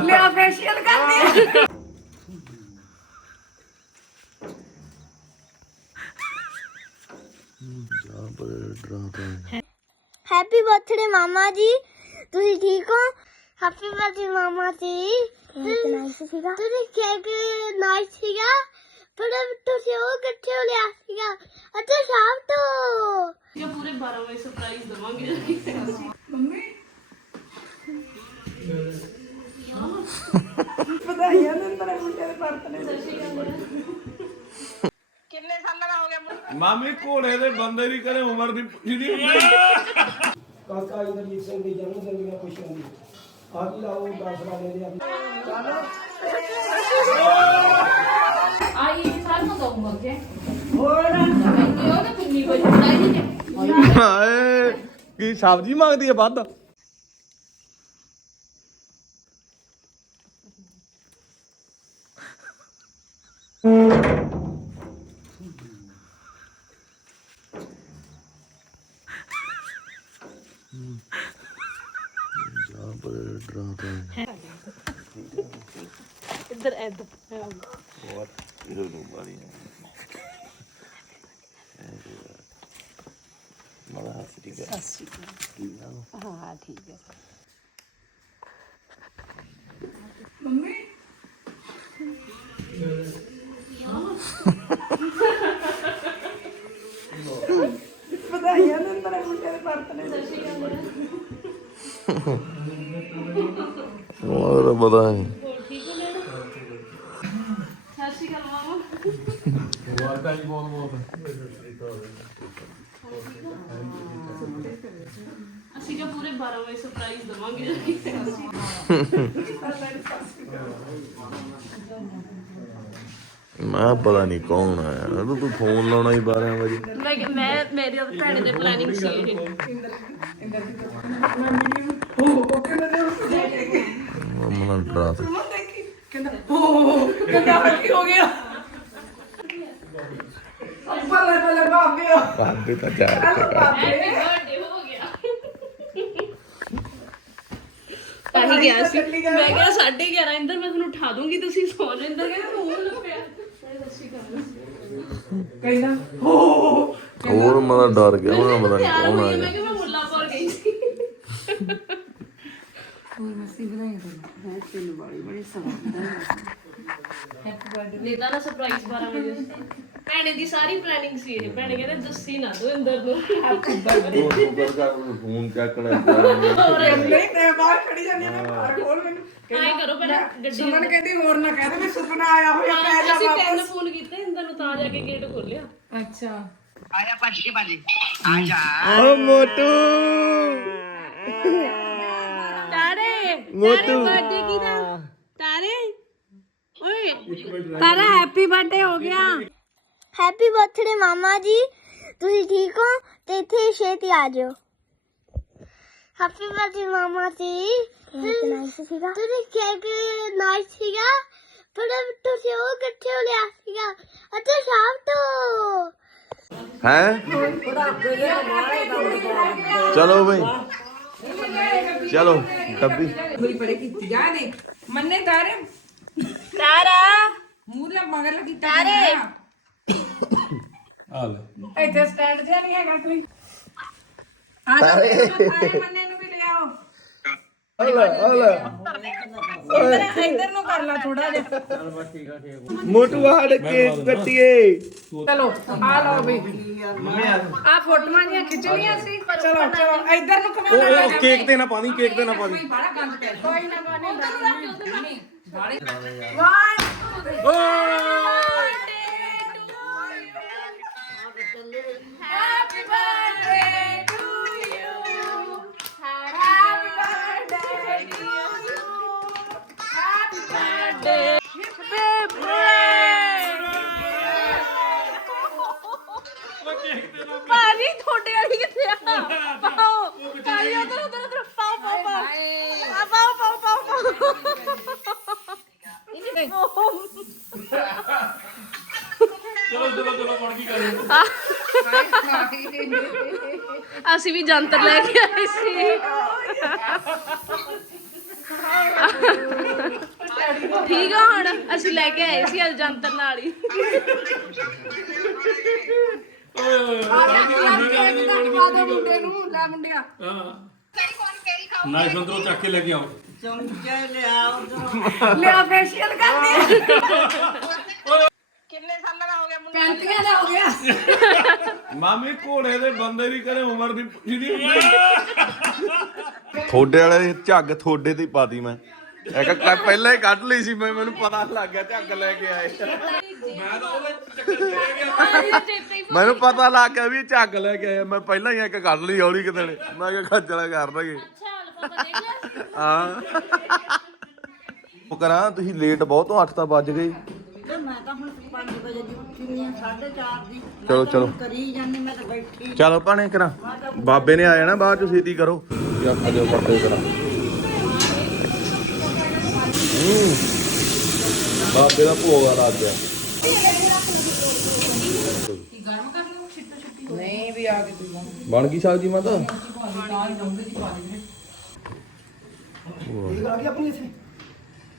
ਲਿਆ ਫੇਸ਼ੀਅਲ ਕਰਦੀ happy birthday ਮਾਮਾ ਜੀ ਤੁਸੀਂ ਠੀਕ ਹੋ ਹੈਪੀ ਬਰਥਡੇ ਮਾਮਾ ਜੀ ਸੀਗਾ ਤੁਸੀਂ ਕੇਕ ਨਾਈਸ ਸੀਗਾ ਪਰ ਤੁਸੀਂ ਉਹ ਕਿੱਥੇ ਲਿਆ ਸੀਗਾ ਅਤੇ ਸ਼ਾਮ ਤੋਂ ਜੇ ਪੂਰੇ 12 ਵਜੇ ਸਰਪ੍ਰਾਈਜ਼ ਦਵਾਂਗੇ ਵਧਾਈਆਂ ਦਿੰਦਾ ਰਹੇ ਮੁੰਡੇ ਦੇ ਬਰਥਡੇ ਮਾਮੀ ਘੋੜੇ ਦੇ ਬੰਦੇ ਦੀ ਕਰੇ ਉਮਰ ਦੀ ਜਿਹੜੀ ਹੁੰਦੀ। ਕਾਕਾ ਇੰਦਰਜੀਤ ਸਿੰਘ ਦੀ ਜਨਮ ਦਿਨ ਦੀਆਂ ਖੁਸ਼ੀਆਂ ਦੀ ਹੀ ਲਾਓ 10 ਵਾਲੇ ਦੇ ਆਈ ਸਾਰ ਨੂੰ ਦਊਂਗਾ ਕਿ ਹੋਰ? ਤਾਂ ਕਿੰਨੀ ਵਜੇ ਬਣਾਈ ਨਹੀਂ ਹਾਏ ਕੀ ਸਬਜ਼ੀ ਮੰਗਦੀ ਹੈ ਵੱਧ? ਇੱਧਰ ਇੱਧਰ ਹਾਂ ਠੀਕ ਹੈ ਵਧਾਈਆਂ ਦਿੰਦਾ ਰਹੇ ਮੁੰਡੇ ਦੇ ਬਰਥਡੇ ਹੋਰ ਪਤਾ ਹੈ ਹੋਰ ਠੀਕ ਹੋ ਲੈਣਾ ਸਤਿ ਸ਼੍ਰੀ ਅਕਾਲ ਮਾਮਾ ਵਾਰਤਾ ਜੀ ਬਹੁਤ ਬਹੁਤ। ਅਸੀਂ ਕਿ ਪੂਰੇ 12 ਵਜੇ ਸਰਪ੍ਰਾਈਜ਼ ਦਵਾਂਗੇ। ਮੈਂ ਪਤਾ ਨਹੀਂ ਕੌਣ ਆਇਆ। ਤੂੰ ਤੂੰ ਫੋਨ ਲਾਉਣਾ ਹੀ 12 ਵਜੇ। ਮੈਂ ਕਿਹਾ ਮੈਂ ਮੇਰੇ ਉਹ ਭੈਣ ਦੇ ਪਲੈਨਿੰਗ ਸੀ ਇਹ। ਮਮਨਾ ਡਰਾ ਤਾ। ਕਹਿੰਦਾ ਹੋ ਕਹਿੰਦਾ ਕੀ ਹੋ ਗਿਆ? ਬੱਲੇ ਬੱਲੇ ਬਾਬੇ ਬਾਬੇ ਤਾਂ ਜਾ ਕੇ ਕਰ ਹੈਪੀ ਬਰਥਡੇ ਹੋ ਗਿਆ ਤਾਂ ਹੀ ਗਿਆ ਸੀ। ਮੈਂ ਕਿਹਾ 11:30 ਇੰਦਰ ਮੈਂ ਤੁਹਾਨੂੰ ਉਠਾ ਦੂੰਗੀ ਤੁਸੀਂ ਸੌ ਜਾਓ ਇੰਦਰ ਕਹਿੰਦਾ ਫੋਨ ਲੱਪਿਆ ਕਹਿੰਦਾ ਹੋ ਹੋਰ ਮੈਂ ਤਾਂ ਡਰ ਗਿਆ ਮੈਂ ਪਤਾ ਨਹੀਂ ਕੌਣ ਹੋਈ ਆਇਆ ਮੈਂ ਕਿਹਾ ਮੈਂ ਮੁੱਲਾਪੁਰ ਗਈ ਸੀ ਨੀਤਾ ਦਾ ਸਰਪ੍ਰਾਈਜ਼ 12 ਵਜੇ ਭੈਣੇ ਦੀ ਸਾਰੀ ਪਲੈਨਿੰਗ ਸੀ ਇਹ। ਭੈਣੇ ਕਹਿੰਦੇ ਦੱਸੀ ਨਾ ਦੋ ਇੰਦਰ ਨੂੰ। ਫੋਨ ਚੱਕਣਾ ਨਹੀਂ ਤੇ ਬਾਹਰ ਖੜੀ ਜਾਂਦੀ ਆ ਮੈਂ ਬਾਹਰ ਖੋਲ ਮੈਨੂੰ। ਐਂ ਕਰੋ ਪਹਿਲਾਂ ਗੱਡੀ ਸੁਮਨ ਕਹਿੰਦੀ ਹੋਰ ਨਾ ਕਹਿ ਦੇ ਵੀ ਸੁਪਨਾ ਆਇਆ ਹੋਇਆ ਪੈ ਜਾ ਅਸੀਂ ਤਿੰਨ ਫੋਨ ਕੀਤੇ ਇੰਦਰ ਨੂੰ ਤਾਂ ਜਾ ਕੇ ਗੇਟ ਖੋਲਿਆ। ਅੱਛਾ। ਓ ਮੋਟੂ। ਤਾਰੇ ਮੋਟੂ ਬਰਥਡੇ ਕੀ ਦਾ ਤਾਰੇ ਓਏ ਤਾਰਾ ਹੈਪੀ ਬਰਥਡੇ ਹੋ ਗਿਆ ਹੈਪੀ ਬਰਥਡੇ ਮਾਮਾ ਜੀ ਤੁਸੀਂ ਠੀਕ ਹੋ ਤੇ ਇੱਥੇ ਛੇਤੀ ਆ ਜਾਓ ਹੈਪੀ ਬਰਥਡੇ ਮਾਮਾ ਜੀ ਨਾਈਸ ਸੀਗਾ ਤੁਸੀਂ ਕੇਕ ਨਾਈਸ ਸੀਗਾ ਪਰ ਤੁਸੀਂ ਉਹ ਕਿੱਥੇ ਲਿਆ ਸੀਗਾ ਅਤੇ ਸ਼ਾਮ ਤੋਂ ਹੈ ਚਲੋ ਬਈ ਚਲੋ ਡੱਬੀ। ਬੜੀ ਬੜੇ ਕੀਤੀ ਜਾ ਨੇ ਮੰਨੇ ਤਾਰੇ। ਤਾਰਾ। ਮੂਹਰੇ ਮਗਰ ਲੱਗੀ ਤਾਰੇ। ਆ ਲੈ। ਇੱਥੇ ਸਟੈਂਡ ਜਿਹਾ ਨਹੀਂ ਹੈਗਾ ਕੋਈ। ਆ ਜਾ। ਤਾਰੇ। ਮੰਨੇ ਨੂੰ ਵੀ ਲੈ ਆਓ। ਆ ਲੈ ਆ ਲੈ। ਇਧਰ ਇਧਰ ਨੂੰ ਕਰ ਲਾ ਥੋੜਾ ਜਿਹਾ। ਮੋਟੂ ਹੜ ਕੇਕ ਕੱਟੀਏ। ਚਲੋ ਆ ਲਓ ਵੀ। ਆ ਫੋਟੋਆਂ ਜੀਆਂ ਖਿੱਚਣੀਆਂ ਸੀ। ਚਲੋ ਚਲੋ ਇਧਰ ਨੂੰ ਕਮਾ ਲਾ ਉਹ ਕੇਕ ਤੇ ਨਾ ਪਾ ਦੀ ਕੇਕ ਤੇ ਨਾ ਪਾ ਦੀ। ਬੜਾ ਗੰਦ ਪੈ ਕੋਈ ਨਾ ਬਾਣੇ ਬਾਣੇ 1 2 3 ਚਲੋ ਚਲੋ ਚਲੋ ਪੜ ਕੀ ਕਰੇ ਅਸੀਂ ਵੀ ਜੰਤਰ ਲੈ ਕੇ ਆਏ ਸੀ ਠੀਕ ਆ ਹੁਣ ਅਸੀਂ ਲੈ ਕੇ ਆਏ ਸੀ ਅੱਜ ਜੰਤਰ ਨਾਲ ਹੀ ਕੇਕ ਦਾ ਖਵਾ ਦਿਓ ਮੁੰਡੇ ਨੂੰ ਲੈ ਮੁੰਡਿਆ ਨਾਈਫ ਅੰਦਰੋਂ ਚੱਕ ਕੇ ਲੈ ਕੇ ਆਓ। ਲਿਆ ਫੇਸ਼ੀਅਲ ਕਰਦੀ ਕਿੰਨੇ ਸਾਲਾਂ ਦਾ ਹੋ ਗਿਆ ਮੁੰਡਾ? 35 ਦਾ ਹੋ ਗਿਆ। ਮਾਮੀ ਘੋੜੇ ਦੇ ਬੰਦੇ ਦੀ ਕਰੇ ਉਮਰ ਦੀ ਪੁੱਛੀ ਦੀ ਹੁੰਦੀ ਥੋੜੇ ਵਾਲੇ ਝੱਗ ਥੋੜੇ ਤੇ ਪਾਤੀ ਮੈਂ। ਇੱਕ ਕ- ਪਹਿਲਾਂ ਹੀ ਕੱਢ ਲਈ ਸੀ ਮੈਂ ਮੈਨੂੰ ਪਤਾ ਲੱਗ ਗਿਆ ਝੱਗ ਲੈ ਕੇ ਆਏ। ਮੈਂ ਤਾਂ ਉਹਦੇ ਚੱਕਰ ਚ ਰਹਿ ਗਿਆ। ਮੈਨੂੰ ਪਤਾ ਲੱਗ ਗਿਆ ਵੀ ਇਹ ਝੱਗ ਲੈ ਕੇ ਆਏ ਮੈਂ ਪਹਿਲਾਂ ਹੀ ਇੱਕ ਕੱਢ ਲਈ ਹੌਲੀ ਕਿਤੇ ਨੇ। ਮੈਂ ਕਿਹਾ ਖੱਜਲਾ ਕਰ ਦਾਂਗੇ ਹਾਂ। ਉਹ ਕਰਾਂ ਤੁਸੀਂ ਲੇਟ ਬਹੁਤ ਹੋ 8 ਤਾਂ ਵੱਜ ਗਏ। ਮੈਂ ਤਾਂ ਹੁਣ 5 ਵਜੇ ਦੀ ਉੱਠੀ ਨਹੀਂ 4:30 ਦੀ। ਚਲੋ ਚਲੋ। ਕਰੀ ਜਾਂਦੀ ਮੈਂ ਤਾਂ ਬੈਠੀ। ਚਲੋ ਭਾਣੇ ਕਰਾਂ। ਬਾਬੇ ਨੇ ਆ ਜਾਣਾ ਬਾਅਦ ਚ ਛੇਤੀ ਕਰੋ। ਯਾ ਖਜੋ ਕਰਦੇ ਕਰਾਂ। ਹੂੰ ਬਾਬੇ ਦਾ ਭੋਗ ਆ ਲੱਗ ਗਿਆ ਨਹੀਂ ਵੀ ਆ ਕੇ ਤੂੰ ਬਣ ਗਈ ਸਬਜ਼ੀ ਮਾਤਾ? ਠੀਕ ਆ ਗਈ ਆਪਣੀ ਇੱਥੇ।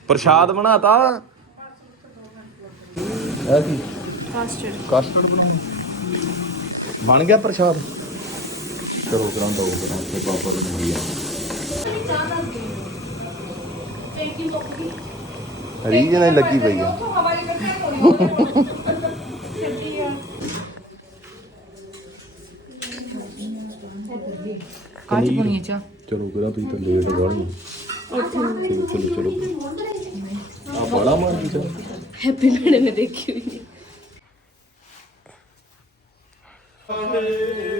ਪ੍ਰਸ਼ਾਦ ਬਣਾਤਾ? ਇਹ ਕੀ? ਕਸਟਰਡ ਕਸਟਰਡ ਬਣ ਗਿਆ ਪ੍ਰਸ਼ਾਦ? ਚਲੋ ਕਰਾਂ ਦੋ ਕਰਾਂ ਤੇ ਪਾਪਾ ਨੂੰ ਮਿਲ ਰੀਜ ਨਾਲ ਲੱਗੀ ਪਈ ਆ। ਕਾਚ ਪੁਣੀ ਚਾ ਚਲੋ ਕਰਾਂ ਤੁਸੀਂ ਤਾਂ ਲੇਟ ਗਾਣੀ ਚਲੋ ਚਲੋ ਚਲੋ। ਆ ਬੜਾ ਮਾਰ ਦੀ ਚਲੋ ਹੈਪੀ ਬਰਥਡੇ ਨੇ ਦੇਖੀ ਹੋਈ। ਹੈ।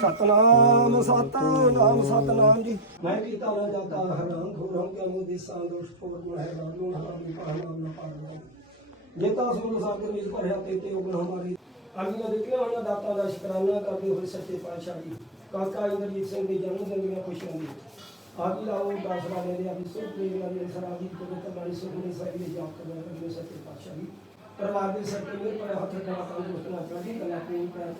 ਸਤਨਾਮ ਸਤਨਾਮ ਸਤਨਾਮ ਜੀ। ਮੈਂ ਕੀਤਾ ਨਾ ਜਾਤਾ ਹਰਾਂ ਘੋਰਾਂ ਕੇ ਮੋਦੀ ਸੰਦੋਸ਼ ਪੂਰ ਗੁਣ ਹੈ ਨਾਮ ਨਾਮ ਨਾਮ ਨਾ ਪਾਣਾ ਜੇ ਤਾਂ ਸੁਣ ਸਾਗਰ ਵਿੱਚ ਭਰਿਆ ਤੇ ਤੇ ਉਗਣ ਹਮਾਰੀ ਅਗਲੀਆਂ ਦਿੱਤੀਆਂ ਹੋਈਆਂ ਦਾਤਾਂ ਦਾ ਸ਼ੁਕਰਾਨਾ ਕਰਦੇ ਹੋਏ ਸੱਚੇ ਪਾਤਸ਼ਾਹ ਜੀ। ਕਾਕਾ ਇੰਦਰਜੀਤ ਸਿੰਘ ਦੇ ਜਨਮ ਦਿਨ ਦੀਆਂ ਖੁਸ਼ੀਆਂ ਦੀ ਆਪ ਹੀ ਲਾਓ, ਦਾਸ ਵਾਲੇ ਦੇ ਆਪੀ ਸੁਖ ਪ੍ਰੇਮ ਵਾਲੀ ਸਰਾਜੀ ਕੋ ਤੇ ਮਾਰੀ ਸੁਖ ਦੀ ਸਾਈ ਦੀ ਜਾਪ ਕਰਨਾ ਕਰਦੇ ਸੱਚੇ ਪਾਤਸ਼ਾਹ ਜੀ। ਪਰਿਵਾਰ ਦੇ ਸੱਚੇ ਮੇਰੇ ਪਰ ਹੱਥ ਰੱਖਣਾ ਤੰਦਰੁਸਤ ਨਾ ਚੜ੍ਹਦੀ ਕਲਾ ਪੂਰੀ ਕਰ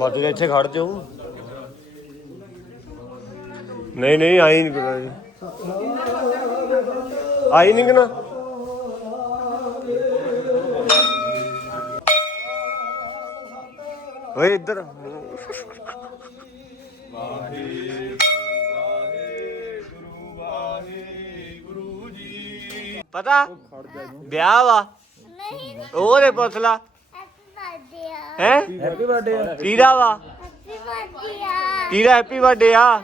ਬੱਜ ਕੇ ਇੱਥੇ ਖੜ ਜਾਓ। ਨਹੀਂ ਨਹੀਂ ਆਈ ਨਹੀਂ ਪਤਾ ਜੀ। ਆਈ ਨਹੀਂ ਕਿ ਨਾ? ਓਏ ਇੱਧਰ। ਪਤਾ? ਵਿਆਹ ਵਾ। ਉਹਦੇ ਪੁੱਛ ਲਾ। ਹੈ? ਹੈਪੀ ਬਰਥਡੇ ਕਿਹਦਾ ਵਾ? ਕਿਹਦਾ ਹੈਪੀ ਬਰਥਡੇ ਆ।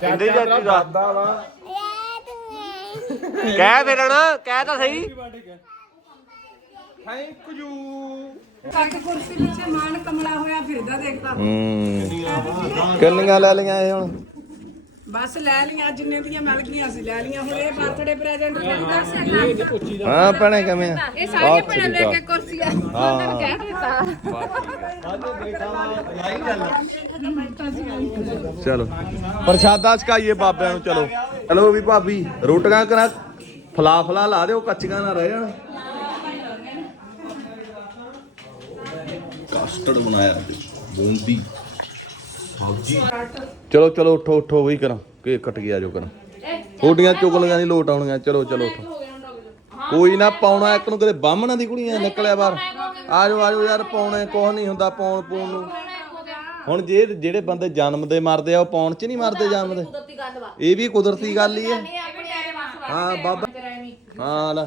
ਕਹਿੰਦੇ ਚਾਚੂ ਦਾ। ਕਹਿ ਫਿਰ ਨਾ ਕਹਿ ਤਾਂ ਸਹੀ। ਕੱਟ ਕੁਰਸੀ ਪਿੱਛੇ ਮਾਨ ਕਮਲਾ ਹੋਇਆ ਫਿਰਦਾ ਦੇਖਦਾ ਹੂੰ। ਕਿੰਨੀਆਂ ਲੈ ਲਈਆਂ ਇਹ ਹੁਣ? ਬਸ ਲੈ ਲੀਆਂ ਜਿੰਨੇ ਦੀਆਂ ਮਿਲ ਗਈਆਂ ਸੀ ਲੈ ਲੀਆਂ ਹੁਣ ਇਹ ਬਰਥਡੇ ਪ੍ਰੈਜ਼ੈਂਟ ਨਹੀਂ ਦੱਸ ਹਾਂ ਭੈਣੇ ਕਿਵੇਂ ਆ? ਇਹ ਸਾਰੇ ਭੈਣਾਂ ਲੈ ਕੇ ਕੁਰਸੀਆਂ ਹਾਂ। ਕਹਿ ਦਿੱਤਾ। ਚਲੋ। ਪ੍ਰਸ਼ਾਦਾ ਛਕਾਈਏ ਬਾਬਿਆਂ ਨੂੰ ਚਲੋ। ਚਲੋ ਵੀ ਭਾਬੀ ਰੋਟੀਆਂ ਕਰਾਂ ਫਲਾ ਫਲਾ ਲਾ ਦਿਓ ਕੱਚੀਆਂ ਨਾ ਰਹਿ ਜਾਣ ਕਸਟਰਡ ਬਣਾਇਆ। ਬੂੰਦੀ। ਚਲੋ ਚਲੋ, ਉਠੋ ਉਠੋ ਵਈ ਕਰਾਂ। ਕੇ ਕੱਟ ਗਿਆ ਜੋ ਕਰਾਂ। ਥੋਡੀਆਂ ਚੁਗਲੀਆਂ ਨਹੀਂ ਲੋਟ ਆਉਣੀਆਂ। ਚਲੋ ਚਲੋ, ਉਠੋ। ਕੋਈ ਨਾ ਪਾਉਣਾ, ਇੱਕ ਨੂੰ ਕਦੇ ਬਾਹਮਣਾ ਦੀ ਕੁੜੀਆਂ ਨਿਕਲਿਆ ਬਾਹਰ। ਆ ਜਾਓ ਆ ਯਾਰ, ਪਾਉਣੇ, ਕੁਛ ਨਹੀਂ ਹੁੰਦਾ ਪਾਉਣ, ਪੂਣ ਨੂੰ। ਹੁਣ ਜੇ ਜਿਹੜੇ ਬੰਦੇ ਜਨਮ ਦੇ ਮਰਦੇ ਆ, ਉਹ ਪਾਉਣ ਚ ਨਹੀਂ ਮਰਦੇ ਜਨਮ ਦੇ। ਇਹ ਵੀ ਕੁਦਰਤੀ ਗੱਲ ਹੀ ਹੈ ਹਾਂ, ਬਾਬਾ। ਹਾਂ, ਲੈ।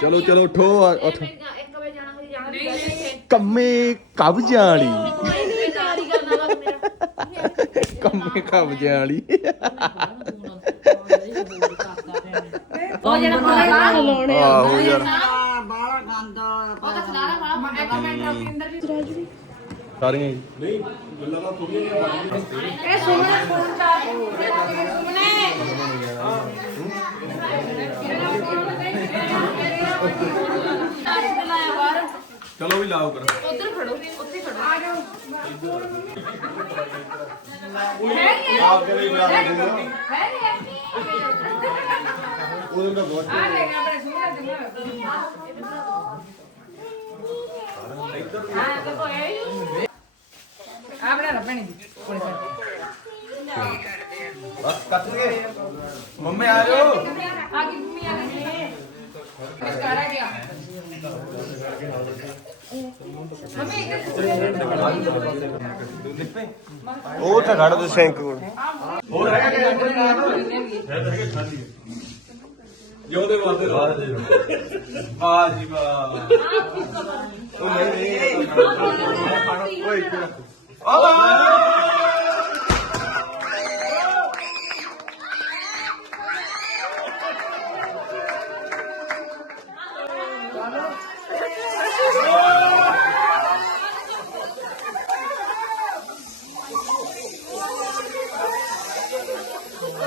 ਚਲੋ ਚਲੋ, ਉਠੋ ਉੱਠ। ਕੰਮੇ ਕਬ ਜਾਣੀ ਕੰਮੇ ਕਬ ਜਾਣੀ ਉਹ ਜਿਹੜਾ ਪਤਾ ਲਾਉਣੇ ਆਹੋ ਯਾਰ। ਪਸੰਦ ਉਹ ਤਾਂ ਖਲਾਰਾ ਵਾਲਾ ਮੁੰਡਾ ਇੱਕ ਮਿੰਟ ਰਵਿੰਦਰ ਜੀ ਸਾਰੀਆਂ ਜੀ ਇਹ ਸੁਣਨੇ ਫੋਨ ਚਾ ਸੁਣਨੇ। ਚਲੋ ਵੀ ਲਾਓ ਕਰ ਉਧਰ ਖੜੋ ਉੱਥੇ ਖੜੋ। ਆ ਜਾਓ। ਆਪ ਕੇ ਲਈ ਬਣਾ ਦੇ ਹੈ ਨਹੀਂ ਉਹਦੇ ਦਾ ਬਹੁਤ ਬਸ ਕੱਟ ਗਏ ਮੰਮੀ ਆ ਜਾਓ। ਆ ਗਈ ਮੰਮੀ ਆ ਗਈ ਮਸਕਾਰਾ ਗਿਆ ਮੰਮੀ ਇੱਧਰ ਉਹ ਤਾਂ ਖੜ ਦੇ ਸਿੰਕ ਕੋਲ ਜਿਉਂਦੇ ਵਾਦੇ ਵਾਹ ਜੀ ਵਾਹ। ਉਹ ਨਹੀਂ ਨਹੀਂ। ਓਏ ਇੱਥੇ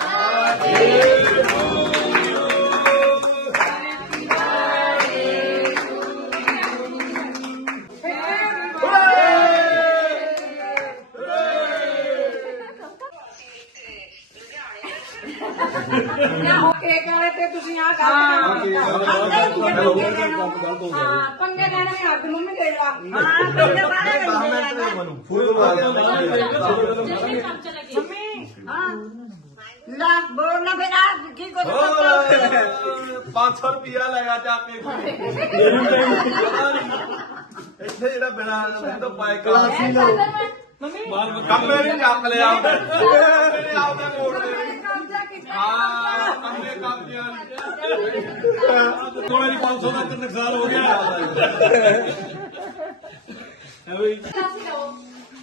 Amém. ਲਾ ਬੋਲ ਨਾ ਫਿਰ ਆ ਕੀ ਕੁਝ 500 ਰੁਪਿਆ ਲੈਗਾ ਚੱਕ ਕੇ ਇੱਥੇ ਜਿਹੜਾ ਬਿਨਾ ਤੋਂ ਪਾਇ ਕਲਾਸੀ ਦਾ ਕੰਮੇ ਨਹੀਂ ਚੱਕ ਲਿਆ ਮੇਰੇ ਆਪਦਾ ਮੋੜ ਦੇ ਹਾਂ ਕੰਮੇ ਕਬਜ਼ਿਆਂ ਕੋਲੇ ਦੀ 500 ਦਾ ਨੁਕਸਾਨ ਹੋ ਗਿਆ ਹੈ ਬਈ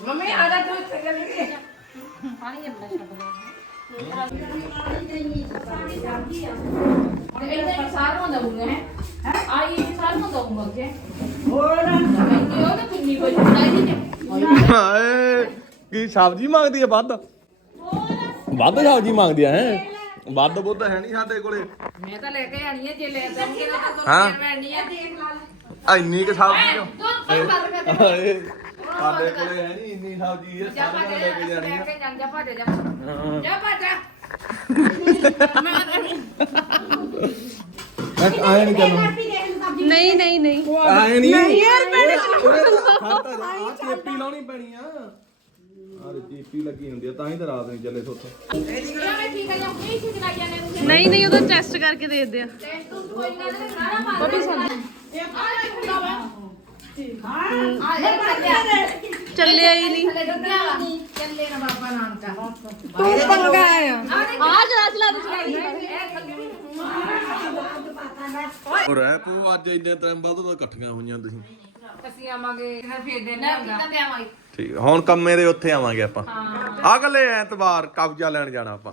ਮੰਮੀ ਆ ਜਾ ਤੂੰ ਇੱਥੇ ਚੱਲ ਕੇ। ਇਹਦਾ ਸਾਰਾ ਦਊਂਗਾ ਹੈ? ਆਈ ਸਾਰਾ ਦਊਂਗਾ ਕਿ ਹੋਰ? ਉਹ ਤਾਂ ਕਿੰਨੀ ਕੋਈ ਚਾਹੀਦੀ ਨੇ ਹਾਏ ਕੀ ਸਬਜ਼ੀ ਮੰਗਦੀ ਹੈ ਵੱਧ? ਵੱਧ ਸਬਜ਼ੀ ਮੰਗਦੀ ਹੈ? ਵੱਧ ਬੁੱਧ ਹੈ ਨਹੀਂ ਸਾਡੇ ਕੋਲੇ। ਮੈਂ ਤਾਂ ਲੈ ਕੇ ਆਣੀ ਹੈ ਜੇ ਲੈ ਦਵਾਂਗੇ ਤਾਂ ਪੈਣੀ ਹੈ। ਦੇਖ ਲਾ ਇੰਨੀ ਕਿ ਸਬਜ਼ੀ ਹਾਏ। ਸਾਡੇ ਕੋਲੇ ਹੈ ਨਹੀਂ ਇੰਨੀ ਸਬਜ਼ੀ ਹੈ ਜਾ ਭੱਜ ਨੇ ਲੈ ਕੇ ਜਾ ਜਾਣੀ ਲੈ ਹੈ ਕੇ ਜਾਂ ਜਾ ਭੱਜ ਜਾ। ਜਾ ਭੱਜ ਜਾ। ਆਏ ਨਹੀਂ ਕਰਨਾ ਨਹੀਂ ਨਹੀਂ ਨਹੀਂ। ਆਏ ਨਹੀਂ ਨਹੀਂ ਯਾਰ ਪੈਣੇ ਖਾਤਾ ਜਾ। ਆ ਚੇਪੀ ਲਾਉਣੀ ਪੈਣੀ ਆ। ਆ ਚੇਪੀ ਲੱਗੀ ਹੁੰਦੀ ਆ ਤਾਂ ਹੀ ਤਾਂ ਰਾਤ ਨਹੀਂ ਚੱਲੇ ਸੋਥ। ਨਹੀਂ ਨਹੀਂ ਉਹਦਾ ਟੈਸਟ ਕਰਕੇ ਦੇਖਦੇ ਆ। ਚੱਲਿਆ ਹੀ ਨਹੀਂ। ਚੱਲੇ ਨਾ ਬਾਬਾ ਨਾਨਕਾ। ਆ ਜਰਾ ਚਲਾ ਦੇ ਉਹ ਰਹਿ ਪੂ ਅੱਜ ਇੰਨੇ ਟਾਈਮ ਬਾਅਦ ਤਾਂ ਇਕੱਠੀਆਂ ਹੋਈਆਂ ਤੁਸੀਂ। ਅਸੀਂ ਆਵਾਂਗੇ ਇਹਨਾਂ ਫੇਰ ਦੇ ਨਾ ਠੀਕ ਆ, ਹੁਣ ਕੰਮੇ ਦੇ ਉੱਥੇ ਆਵਾਂਗੇ ਆਪਾਂ। ਅਗਲੇ ਐਤਵਾਰ ਕਬਜ਼ਾ ਲੈਣ ਜਾਣਾ ਆਪਾਂ।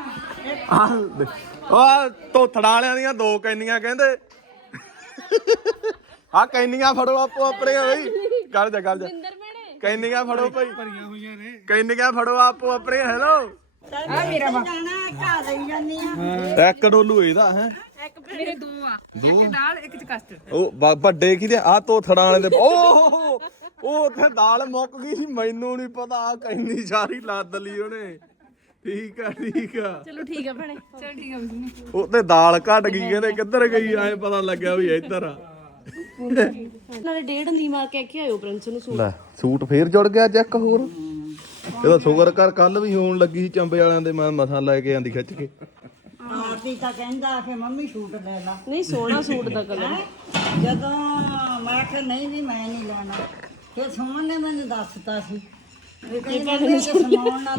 ਆ ਤੋਥੜਾ ਵਾਲਿਆਂ ਦੀਆਂ ਦੋ ਕੈਨੀਆਂ ਕਹਿੰਦੇ। ਆ ਕੈਨੀਆਂ ਫੜੋ ਆਪੋ ਆਪਣੇ ਬਈ। ਗੱਲ ਜਾ ਗੱਲ ਜਾ। ਕੈਨੀਆਂ ਫੜੋ ਭਾਈ। ਭਰੀਆਂ ਹੋਈਆਂ ਨੇ। ਕੈਨੀਆਂ ਫੜੋ ਆਪੋ ਆਪਣੇ ਹੈਲੋ। ਆ ਮੇਰਾ ਵਾ। ਇੱਕ ਡੋਲੂ ਇਹਦਾ ਹੈ। ਮੇਰੇ ਦੋ ਆ। ਇੱਕ ਦਾਲ ਇੱਕ ਚ ਕਸਟਰਡ ਉਹ ਵਾ- ਵੱਡੇ ਕਿਹਦੇ ਆ ਤੋਥੜਾ ਵਾਲੇ ਦੇ। ਓਹ ਉਹ ਉੱਥੇ ਦਾਲ ਮੁੱਕ ਗਈ ਸੀ ਮੈਨੂੰ ਨਹੀਂ ਪਤਾ ਆ ਕੈਨੀ ਸਾਰੀ ਲੱਦ ਲਈ ਉਹਨੇ। ਠੀਕ ਆ ਠੀਕ ਆ। ਚਲੋ ਠੀਕ ਆ ਭੈਣੇ। ਚਲ ਠੀਕ ਆ ਮੰਮੀ ਉੱਤੇ ਦਾਲ ਘਟ ਗਈ ਕਹਿੰਦੇ ਕਿੱਧਰ ਗਈ ਐ ਪਤਾ ਲੱਗਿਆ ਵੀ ਇੱਧਰ ਆ। ਨਾਲੇ ਡੇਢ ਦੀ ਮਾਰ ਕੇ ਕੇ ਆਇਓ ਪ੍ਰਿੰਸ ਨੂੰ ਸੂਟ। ਲੈ ਸੂਟ ਫੇਰ ਜੁੜ ਗਿਆ ਚੈੱਕ ਹੋਰ। ਇਹਦਾ ਸ਼ੁਕਰ ਕਰ ਕੱਲ ਵੀ ਹੋਣ ਲੱਗੀ ਸੀ ਚੰਬੇ ਵਾਲਿਆਂ ਦੇ ਮੈਂ ਮਸਾਂ ਲੈ ਕੇ ਆਂਦੀ ਖਿੱਚ ਕੇ। ਆਰਤੀ ਤਾਂ ਕਹਿੰਦਾ ਕਿ ਮੰਮੀ ਸੂਟ ਲੈ ਲਾ। ਨਹੀਂ ਸੋਹਣਾ ਸੂਟ ਦਾ ਕਲਰ। ਜਦੋਂ ਮੈਂ ਕਿਹਾ ਨਹੀਂ ਨਹੀਂ ਮੈਂ ਨਹੀਂ ਲੈਣਾ। ਫਿਰ ਸੁਮਨ ਨੇ ਮੈਨੂੰ ਦੱਸਤਾ ਸੀ।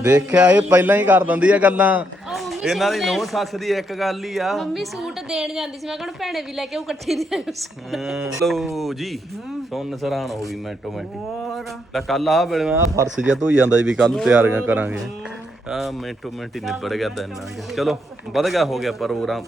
ਦੇਖਿਆ ਇਹ ਪਹਿਲਾਂ ਹੀ ਕਰ ਦਿੰਦੀ ਆ ਗੱਲਾਂ। ਇਹਨਾਂ ਦੀ ਨੋਹ ਸੱਸ ਦੀ ਇੱਕ ਗੱਲ ਹੀ ਆ। ਮੰਮੀ ਸੂਟ ਦੇਣ ਜਾਂਦੀ ਸੀ ਮੈਂ ਕਹਿੰਦਾ ਭੈਣੇ ਵੀ ਲੈ ਕੇ ਉਹ ਇਕੱਠੇ ਦੇ। ਲੋ ਜੀ ਸੁਣ ਸਰਾਣ ਹੋ ਗਈ ਮੈਂਟੋ ਮੈਂਟੀ ਹੋਰ? ਤਾਂ ਕੱਲ ਆ ਵੇਲੇ ਮੈਂ ਆਹ ਫਰਸ਼ ਜਿਹਾ ਧੋਈ ਜਾਂਦਾ ਵੀ ਕੱਲ ਨੂੰ ਤਿਆਰੀਆਂ ਕਰਾਂਗੇ। ਆ ਮਿੰਟੋ ਮਿੰਟ ਹੀ ਨਿਬੜ ਗਿਆ ਦਿਨ ਆ ਚਲੋ ਵਧ ਗਿਆ ਹੋ ਗਿਆ ਪ੍ਰੋਗਰਾਮ।